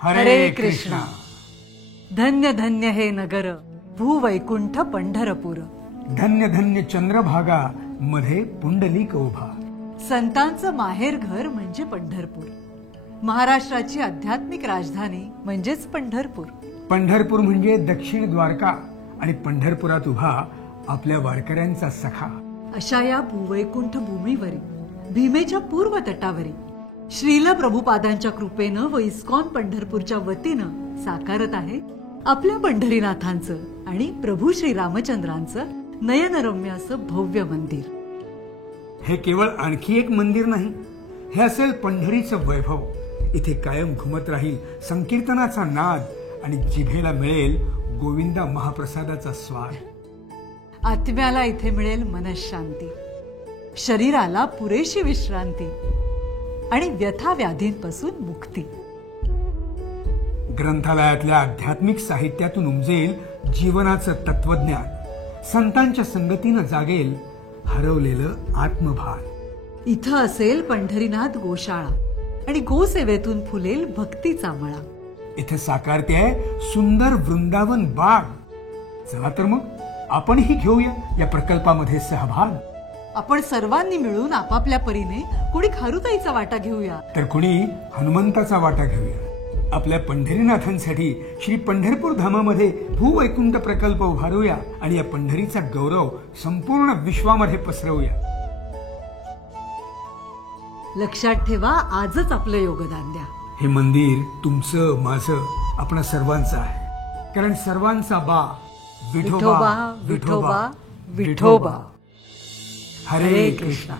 हरे कृष्ण। धन्य धन्य हे नगर भूवैकुंठ पंढरपूर। धन्य धन्य चंद्रभागा मध्ये पुंडलिक उभा। संतांचं माहेर घर म्हणजे पंढरपूर। महाराष्ट्राची आध्यात्मिक राजधानी म्हणजेच पंढरपूर। पंढरपूर म्हणजे दक्षिण द्वारका आणि पंढरपुरात उभा आपल्या वारकऱ्यांचा सखा। अशा या भूवैकुंठ भूमीवरी भीमेच्या पूर्व तटावरी श्रील प्रभुपादांच्या कृपेनं व इस्कॉन पंढरपूरच्या वतीनं साकारत आहे आपल्या पंढरीनाथांचं आणि प्रभू श्री रामचंद्रांचं नयनरम्य असं भव्य मंदिर। हे केवळ आणखी एक मंदिर नाही, हे असेल पंढरीचं वैभव। इथे कायम घुमत राहील संकीर्तनाचा नाद आणि जिभेला मिळेल गोविंदा महाप्रसादाचा स्वाद। आत्म्याला इथे मिळेल मनःशांती, शरीराला पुरेशी विश्रांती आणि व्यथा व्याधींपासून मुक्ती। ग्रंथालयातल्या आध्यात्मिक साहित्यातून उमजेल जीवनाचं तत्वज्ञान। संतांच्या संगतीनं जागेल हरवलेलं आत्मभान। इथं असेल पंढरीनाथ गोशाळा आणि गोसेवेतून फुलेल भक्तीचा मळा। इथे साकारते सुंदर वृंदावन बाग। चला तर मग आपणही घेऊया या प्रकल्पामध्ये सहभाग। आपण सर्वांनी मिळून आपापल्या परीने कुणी खारुताईचा वाटा घेऊया, तर कुणी हनुमंताचा वाटा घेऊया। आपल्या पंढरीनाथांसाठी श्री पंढरपूर धामामध्ये भूवैकुंठ प्रकल्प उभारूया आणि या पंढरीचा गौरव संपूर्ण विश्वामध्ये पसरवूया। लक्षात ठेवा, आजच आपलं योगदान द्या। हे मंदिर तुमचं माझं आपणा सर्वांचं आहे, कारण सर्वांचा बा विठोबा विठोबा विठोबा विठोबा। हरे कृष्ण।